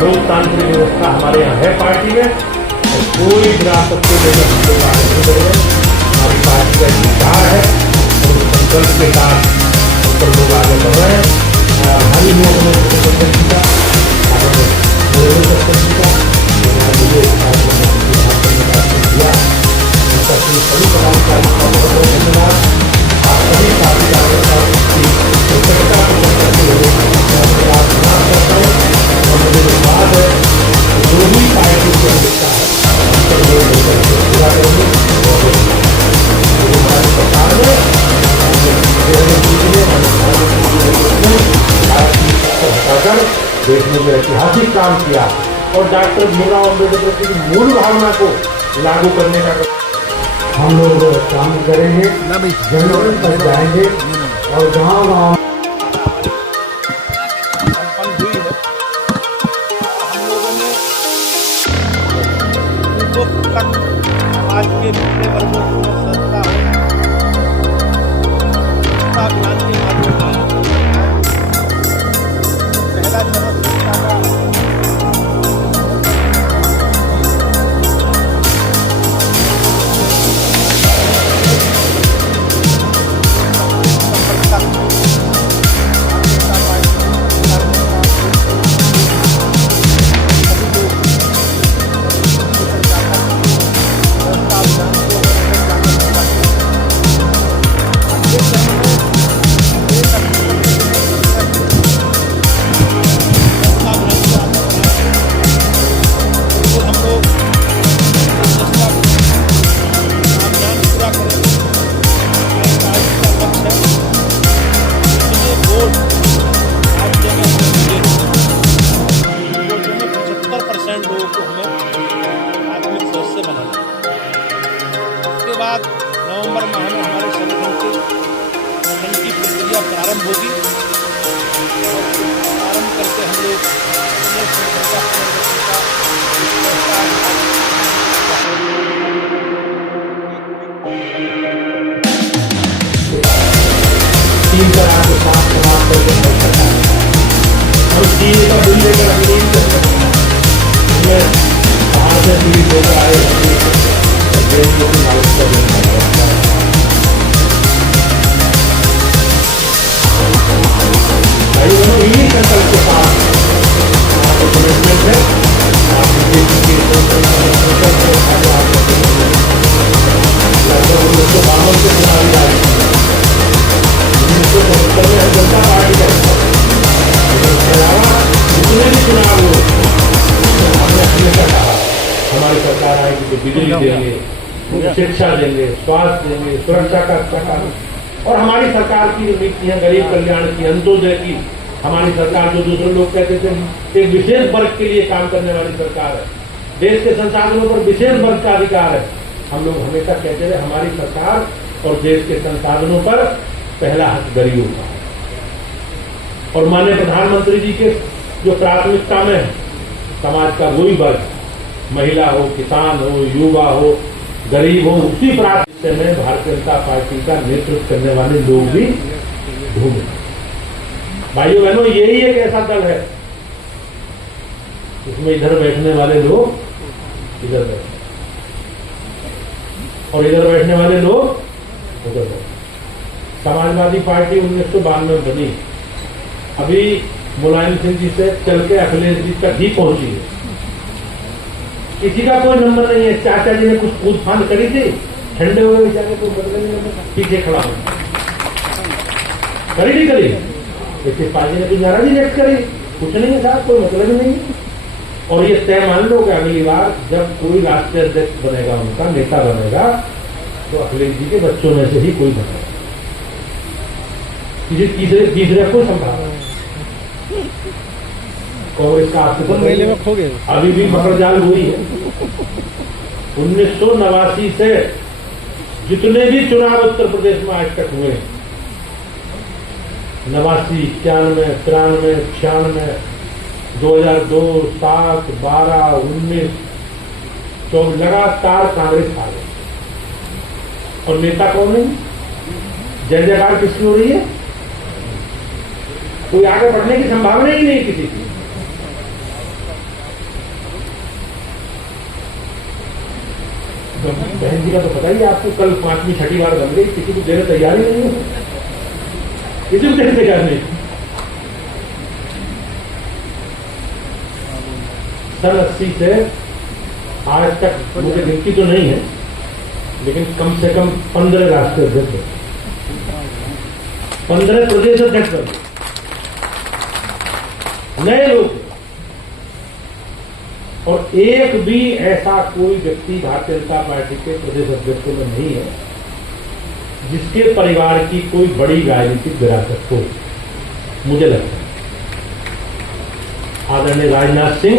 लोकतांत्रिक व्यवस्था हमारे यहाँ है पार्टी में, और कोई विरासत को लेकर हम लोग आगे नहीं बढ़ रहे। हमारी पार्टी का विचार है और संकल्प के साथ हम पर लोग आगे बढ़ रहे हैं। हाल ही में उन्होंने जीता, मुझे दिया सभी पदाधिकारी का बहुत बहुत धन्यवाद। आप सभी साथीदारों का और मुझे विश्वास है जो भी पार्टी की आवश्यकता है पूरा करेंगे। और हमारी सरकार ने देश में जो ऐतिहासिक काम किया और डॉक्टर भीमराव अम्बेडकर की मूल भावना को लागू करने का हम लोग काम करेंगे, जंगल तक जाएंगे और गाँव-गाँव समाज के पिछड़े वर्गों को सत्ता अभियान के माध्यम से पहला चरण सत्ता का 75% लोगों को हमें आत्मिक सोच से बनाना। उसके बाद नवंबर माह में हमारे संगठन की प्रक्रिया प्रारंभ होगी। प्रारंभ करके हम लोग 3 तरह के साथ समाप्त करके और 3 का बिल लेकर अगली हमें बाहर से बिल लेकर आए देश को लागू करने भाई दोनों इन्हीं संकल्प के साथ कमिटमेंट है जनता पार्टी का जितने भी चुनाव हो हमने हमेशा कहा हमारी सरकार आएगी तो बिजली देंगे, शिक्षा देंगे, स्वास्थ्य देंगे, सुरक्षा का अच्छा काम। और हमारी सरकार की नीतियां गरीब कल्याण की, अंत्योदय की, हमारी सरकार जो दूसरे लोग कहते थे एक विशेष वर्ग के लिए काम करने वाली सरकार है, देश के संसाधनों पर विशेष वर्ग का अधिकार है। हम लोग हमेशा कहते रहे हमारी सरकार और देश के संसाधनों पर पहला हक गरीबों का है। और माननीय प्रधानमंत्री जी के जो प्राथमिकता में है समाज का वही वर्ग, महिला हो, किसान हो, युवा हो, गरीब हो, उसी प्राथमिकता में भारतीय जनता पार्टी का नेतृत्व करने वाले लोग भी ढूंढे। भाइयों बहनों, यही एक ऐसा दल है इसमें इधर बैठने वाले लोग इधर बैठे और इधर बैठने वाले लोग उधर बैठे। समाजवादी पार्टी 1992 में बनी, अभी मुलायम सिंह जी से चल के अखिलेश जी तक ही पहुंची है। किसी का कोई नंबर नहीं है। चाचा जी ने कुछ कूद फांद करी थी, ठंडे हुए जाके कोई मतलब नहीं, पीछे खड़ा हो करी नहीं करी। जैसे पार्टी ने कुछ नाराजी व्यक्त करी, कुछ नहीं है साहब, कोई मतलब ही नहीं। और ये तय मान लो कि अगली बार जब कोई राष्ट्रीय अध्यक्ष बनेगा, उनका नेता बनेगा, तो अखिलेश जी के बच्चों में से ही कोई बनेगा। किसी तीसरे को संभाला कांग्रेस का आपसे महीने में खो गए। अभी भी मकरजाल हुई है। 1989 से जितने भी चुनाव उत्तर प्रदेश में आज तक हुए, 89, 91, 93, 96, 2002, 7, 12, 19, 24 लगातार कांग्रेस आ गई। और नेता कौन है? जय जयकार किसकी हो रही है? कोई आगे बढ़ने की संभावना ही नहीं किसी की। बहन जी का तो पता ही है आपको, कल 5वीं 6ठी बार बन गई, किसी को देने तैयार ही नहीं है, किसी को देने तैयार नहीं। सन 80 से आज तक मुझे गिनती तो नहीं है, लेकिन कम से कम 15 राष्ट्रीय अध्यक्ष, 15 प्रदेश अध्यक्ष बने, नए लोग, और एक भी ऐसा कोई व्यक्ति भारतीय जनता पार्टी के प्रदेश अध्यक्षों में नहीं है जिसके परिवार की कोई बड़ी राजनीतिक विरासत हो, मुझे लगता है। आदरणीय राजनाथ सिंह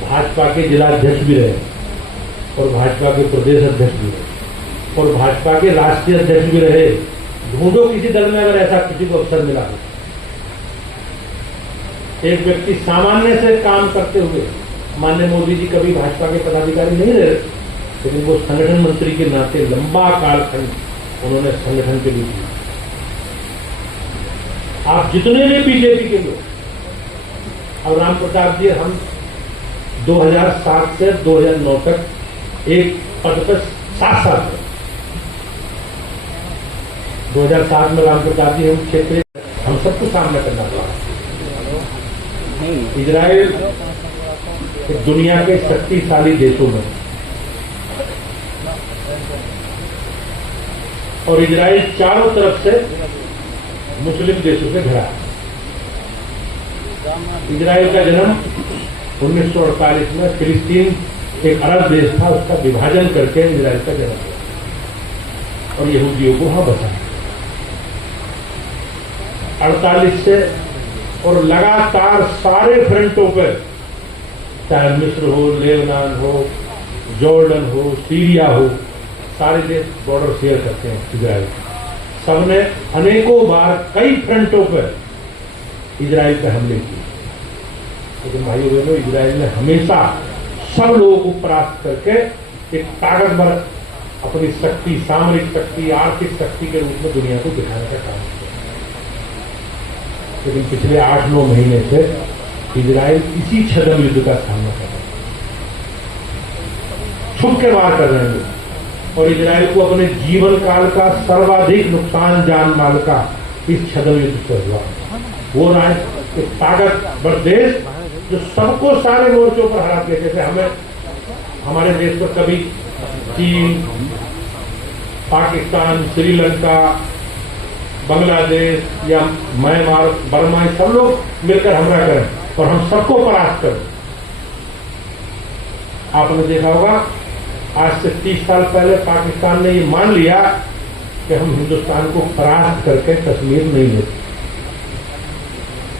भाजपा के जिला अध्यक्ष भी रहे और भाजपा के प्रदेश अध्यक्ष भी रहे और भाजपा के राष्ट्रीय अध्यक्ष भी रहे। ढूंढो किसी दल में अगर ऐसा किसी को अवसर मिला हो, एक व्यक्ति सामान्य से काम करते हुए, माननीय मोदी जी कभी भाजपा के पदाधिकारी नहीं रहे, लेकिन वो संगठन मंत्री के नाते लंबा कालखंड उन्होंने संगठन के लिए दिया। आप जितने भी बीजेपी के लोग, अब राम प्रताप जी, हम 2007 से 2009 तक एक पद पर 7 साल थे। 2007 में राम प्रताप जी हम क्षेत्रीय, हम सबको सामना करना पड़ा। इजराइल दुनिया के शक्तिशाली देशों में, और इजराइल चारों तरफ से मुस्लिम देशों से घिरा है। इजराइल का जन्म 1948 में, फिलिस्तीन एक अरब देश था, उसका विभाजन करके इजराइल का जन्म हुआ और यहूदियों को वहां बसाया 48 से, और लगातार सारे फ्रंटों पर, चाहे मिस्र हो, लेबनान हो, जॉर्डन हो, सीरिया हो, सारे देश बॉर्डर शेयर करते हैं इजराइल। सबने अनेकों बार कई फ्रंटों पर इजराइल पर हमले किए, लेकिन भाइयों बहनों, इजराइल ने हमेशा सब लोगों को परास्त करके एक ताकतवर अपनी शक्ति, सामरिक शक्ति, आर्थिक शक्ति के रूप में दुनिया को दिखाने का काम किया। लेकिन पिछले 8-9 महीने से इजराइल इसी छद्म युद्ध का सामना कर रहा है, छुप के वार कर रहे हैं, और इजराइल को अपने जीवन काल का सर्वाधिक नुकसान जान माल का इस छद्म युद्ध से हुआ। वो राज एक ताकतवर देश जो सबको सारे मोर्चों पर हरा दिया, जैसे हमें हमारे देश पर कभी चीन, पाकिस्तान, श्रीलंका, बांग्लादेश या म्यांमार, बर्मा, सब लोग मिलकर हमला करें और हम सबको परास्त करें। आपने देखा होगा, आज से 30 साल पहले पाकिस्तान ने ये मान लिया कि हम हिंदुस्तान को परास्त करके कश्मीर नहीं लेते।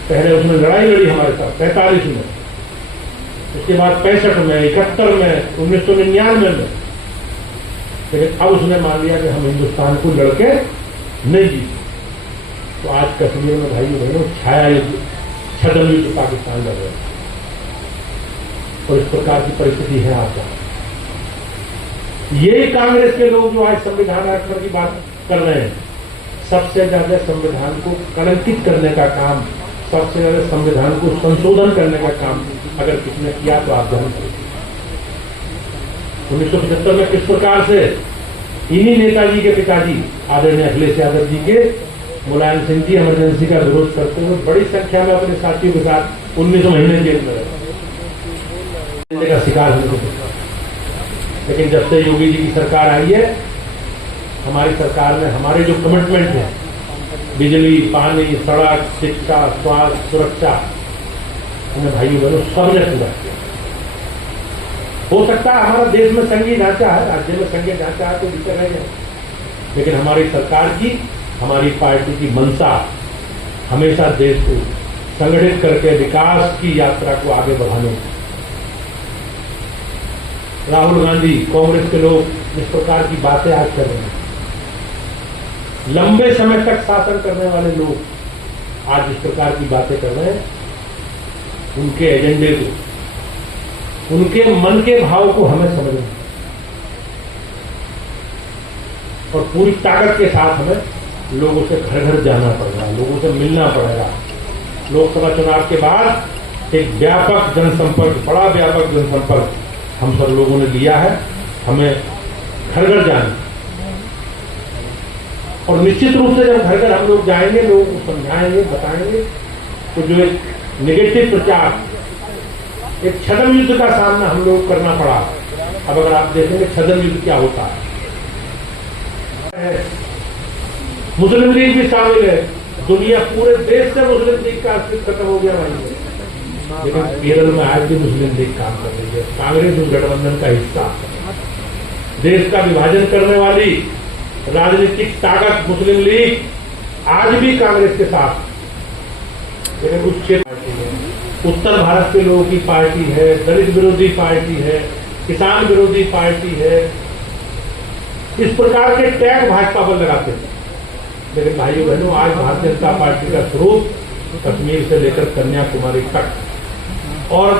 पहले उसने लड़ाई लड़ी हमारे साथ 45 में, उसके बाद 65 में, 71 में, 1999 में, लेकिन अब उसने मान लिया कि हम हिंदुस्तान को लड़के नहीं जीते। तो आज कश्मीर में भाइयों बहनों छाया युद्ध, छद्म युद्ध पाकिस्तान लड़ रहे हैं, और इस प्रकार की परिस्थिति है आपका। ये कांग्रेस के लोग जो आज संविधान रखने की बात कर रहे हैं, सबसे ज्यादा संविधान को कलंकित करने का काम, सबसे ज्यादा संविधान को संशोधन करने का काम अगर किसने किया तो आप जानते हैं। 1975 में किस प्रकार से इन्हीं नेताजी के पिताजी आदरणीय अखिलेश यादव जी के मुलायम सिंह जी इमरजेंसी का विरोध करते हुए बड़ी संख्या में अपने साथियों के साथ 19 महीने जेल में रहे का शिकार हुए। लेकिन जब से योगी जी की सरकार आई है, हमारी सरकार ने हमारे जो कमिटमेंट है, बिजली, पानी, सड़क, शिक्षा, स्वास्थ्य, सुरक्षा, उन्हें भाइयों बहनों सबने पूरा किया। हो सकता है हमारा देश में संघीय ढांचा है, राज्य में संघीय ढांचा है तो दिक्कत है, लेकिन हमारी सरकार की, हमारी पार्टी की मंशा हमेशा देश को संगठित करके विकास की यात्रा को आगे बढ़ाने की। राहुल गांधी, कांग्रेस के लोग इस प्रकार की बातें आज कर रहे हैं, लंबे समय तक शासन करने वाले लोग आज इस प्रकार की बातें कर रहे हैं, उनके एजेंडे को, उनके मन के भाव को हमें समझना और पूरी ताकत के साथ हमें लोगों से घर घर जाना पड़ेगा, लोगों से मिलना पड़ेगा। लोकसभा चुनाव के बाद एक व्यापक जनसंपर्क, बड़ा व्यापक जनसंपर्क हम सब लोगों ने लिया है। हमें घर घर जाना, और निश्चित रूप से जब घर घर हम लोग जाएंगे, लोगों को समझाएंगे, बताएंगे, तो जो एक नेगेटिव प्रचार, एक छद्म युद्ध का सामना हम लोग करना पड़ा। अब अगर आप देखेंगे छद्म युद्ध क्या होता है, मुस्लिम लीग भी शामिल है, दुनिया पूरे देश से मुस्लिम लीग का अस्तित्व खत्म हो गया भाई। लेकिन केरल में आज भी मुस्लिम लीग काम कर रही है, कांग्रेस उस गठबंधन का हिस्सा। देश का विभाजन करने वाली राजनीतिक ताकत मुस्लिम लीग आज भी कांग्रेस के साथ, लेकिन कुछ क्षेत्र पार्टी है, उत्तर भारत के लोगों की पार्टी है, दलित विरोधी पार्टी है, किसान विरोधी पार्टी है, इस प्रकार के टैग भाजपा पर लगाते हैं। लेकिन भाइयों बहनों, आज भारतीय जनता पार्टी का स्वरूप कश्मीर से लेकर कन्याकुमारी तक और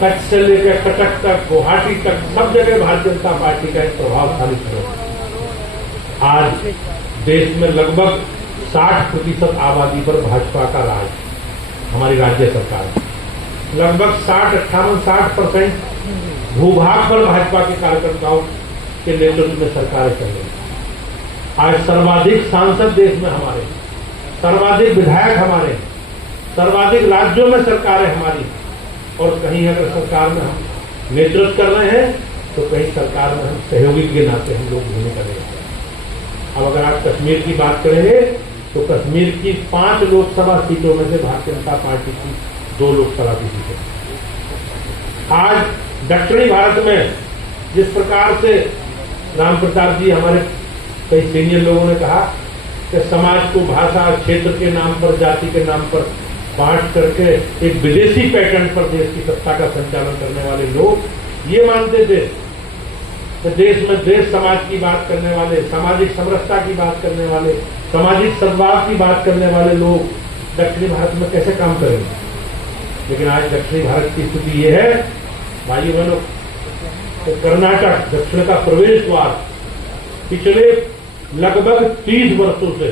कच्छ से लेकर कटक तक, गुवाहाटी तक, सब जगह भारतीय जनता पार्टी का एक प्रभावशाली स्वरूप। आज देश में लगभग 60% आबादी पर भाजपा का राज, हमारी राज्य सरकार लगभग 60% भूभाग पर भाजपा के कार्यकर्ताओं के नेतृत्व में सरकारें चल रही। आज सर्वाधिक सांसद देश में हमारे, सर्वाधिक विधायक हमारे, सर्वाधिक राज्यों में सरकारें हमारी, और कहीं अगर सरकार में हम नेतृत्व कर रहे हैं तो कहीं सरकार में हम सहयोगी के नाते हम लोग भूमिका कर रहे हैं। अब अगर आप कश्मीर की बात करेंगे तो कश्मीर की 5 लोकसभा सीटों में से भारतीय जनता पार्टी की 2 लोकसभा की सीटें। आज दक्षिणी भारत में जिस प्रकार से राम प्रताप जी, हमारे कई सीनियर लोगों ने कहा कि समाज को भाषा, क्षेत्र के नाम पर, जाति के नाम पर बांट करके एक विदेशी पैटर्न पर देश की सत्ता का संचालन करने वाले लोग ये मानते थे कि देश में देश समाज की बात करने वाले, सामाजिक समरसता की बात करने वाले, सामाजिक सद्भाव की बात करने वाले लोग दक्षिणी भारत में कैसे काम करेंगे। लेकिन आज दक्षिणी भारत की स्थिति ये है भाइयों बहनों, तो कर्नाटक दक्षिण का प्रवेश द्वार पिछले लगभग 30 वर्षों से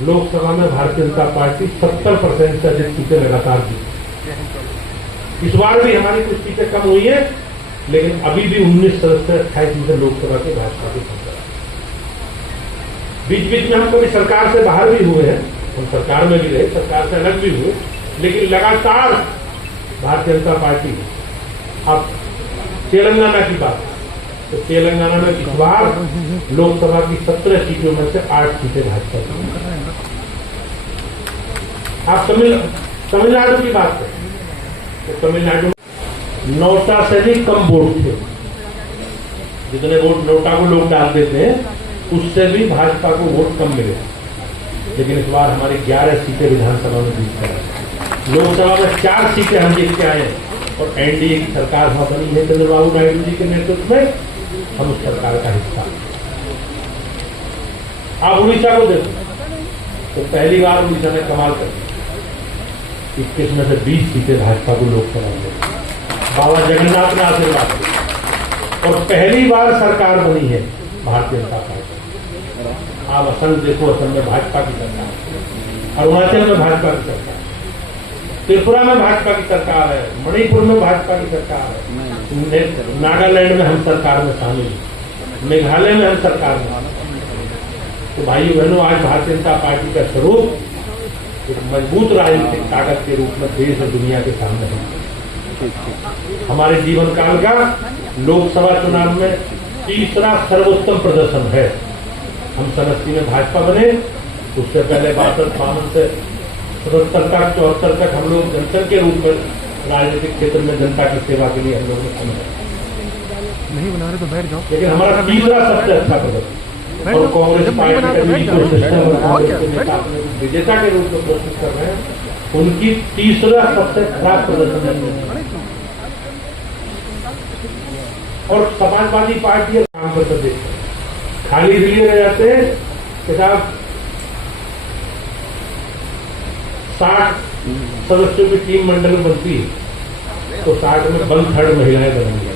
लोकसभा में भारतीय जनता पार्टी 70% से अधिक सीटें लगातार जीती। इस बार भी हमारी कुछ सीटें कम हुई है, लेकिन अभी भी 19 सदस्य 28 सीटें लोकसभा के भाजपा के संसद। बीच बीच में हम कभी सरकार से बाहर भी हुए हैं, हम सरकार में भी रहे, सरकार से अलग भी हुए, लेकिन लगातार भारतीय जनता पार्टी। अब तेलंगाना की बात, तो तेलंगाना में इस बार लोकसभा की 17 सीटों में से 8 सीटें भाजपा की। आप तमिलनाडु की बात करें तो तमिलनाडु में नोटा से भी कम वोट थे, जितने वोट नोटा को लोग डाल देते हैं उससे भी भाजपा को वोट कम मिले। लेकिन इस बार हमारी 11 सीटें विधानसभा में जीत गए, लोकसभा में 4 सीटें हम जीत के आए और एनडीए की सरकार बनी है चंद्रबाबू नायडू जी के नेतृत्व में, हम उस सरकार का हिस्सा। आप उड़ीसा को देखो तो पहली बार उड़ीसा ने कमाल कर 21 में से 20 सीटें भाजपा को लोकसभा में, बाबा जगन्नाथ ने आशीर्वाद दिया और पहली बार सरकार बनी है भारतीय जनता पार्टी। आप असम देखो, असम में भाजपा की सरकार, अरुणाचल में भाजपा की सरकार, त्रिपुरा में भाजपा की सरकार है, मणिपुर में भाजपा की सरकार है, नागालैंड में हम सरकार में शामिल हैं, मेघालय में हम सरकार में। तो भाइयों बहनों, आज भारतीय जनता पार्टी का स्वरूप एक मजबूत राजनीतिक ताकत के रूप में देश और दुनिया के सामने है। हमारे जीवन काल का लोकसभा चुनाव में तीसरा सर्वोत्तम प्रदर्शन है। हम सन 80 में भाजपा बने, उससे पहले 62-52 से 77 तक 74 तक हम लोग जनसंघ के रूप में राजनीतिक क्षेत्र में जनता की सेवा के लिए हम लोग नहीं बना रहे तो बैठ जाओ। लेकिन हमारा तीसरा सबसे अच्छा प्रदर्शन और कांग्रेस पार्टी का जो इकोसिस्टम और कांग्रेस के नेता अपने विजेता के रूप में प्रस्तुत कर रहे हैं, उनकी तीसरा सबसे खराब प्रदर्शन है। और समाजवादी पार्टी काम करते देखते खाली दिल्ली में जाते हैं कि साहब 60 सदस्यों की टीम मंडल में बनती है तो 60 में 1/3 महिलाएं बनेंगी,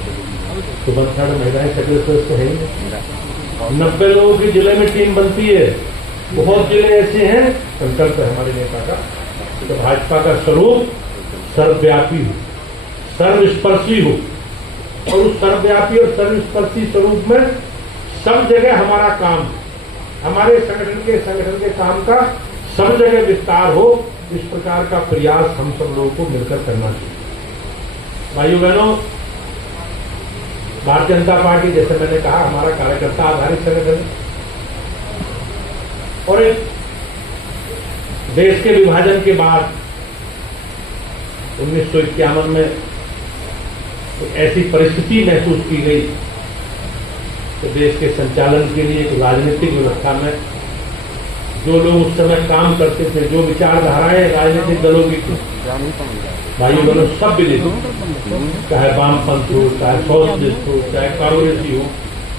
तो 1/3 महिलाएं सदस्य सदस्य है। 90 लोगों की जिले में टीम बनती है, बहुत जिले ऐसे हैं, संकल्प है हमारे नेता का तो भाजपा का स्वरूप सर्वव्यापी हो, सर्वस्पर्शी हो, और उस सर्वव्यापी और सर्वस्पर्शी स्वरूप में सब जगह हमारा काम, हमारे संगठन के काम का सब जगह विस्तार हो, इस प्रकार का प्रयास हम सब लोगों को मिलकर करना चाहिए। भाइयों बहनों, भारतीय जनता पार्टी, जैसे मैंने कहा, हमारा कार्यकर्ता आधारित संगठन है और एक देश के विभाजन के बाद 1951 में एक ऐसी परिस्थिति महसूस की गई कि देश के संचालन के लिए एक राजनीतिक व्यवस्था में जो लोग उस समय काम करते थे, जो विचारधाराएं राजनीतिक दलों की थी, भाइयों बहनों, सब विदित, चाहे वामपंथ हो, चाहे सोशलिस्ट हो, चाहे कांग्रेसी हो,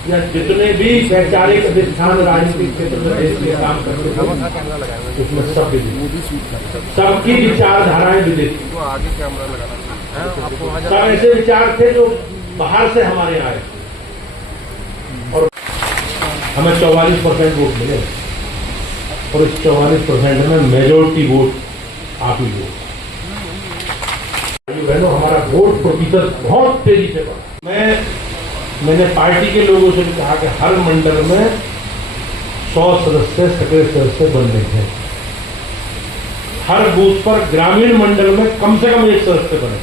या जितने भी वैचारिक अधिष्ठान राजनीतिक क्षेत्र में देश के काम करते थे, उसमें सब विदित, सबकी विचारधाराएं विदित, सब ऐसे विचार थे जो बाहर से हमारे आए और हमें 44% वोट मिले और इस 44% में मेजोरिटी वोट आप ही लोग। बहनों, हमारा वोट प्रतिशत बहुत तेजी से बढ़ा। मैंने पार्टी के लोगों से कहा कि हर मंडल में 100 सदस्य, सक्रिय सदस्य बनने हैं। हर बूथ पर ग्रामीण मंडल में कम से कम 1 सदस्य बने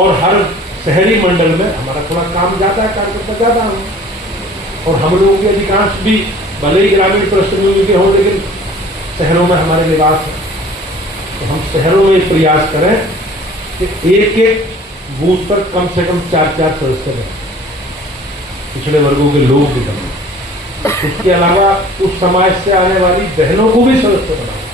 और हर शहरी मंडल में, हमारा थोड़ा काम ज्यादा है, कार्यकर्ता ज्यादा है और हम लोगों के अधिकांश भी भले ही ग्रामीण पृष्ठभूमि के हों, लेकिन शहरों में हमारे निवास है, तो हम शहरों में प्रयास करें कि एक बूथ पर कम से कम 4-4 सदस्य रहें, पिछड़े वर्गों के लोग भी बने। उसके अलावा उस समाज से आने वाली बहनों को भी सदस्य बनाएं।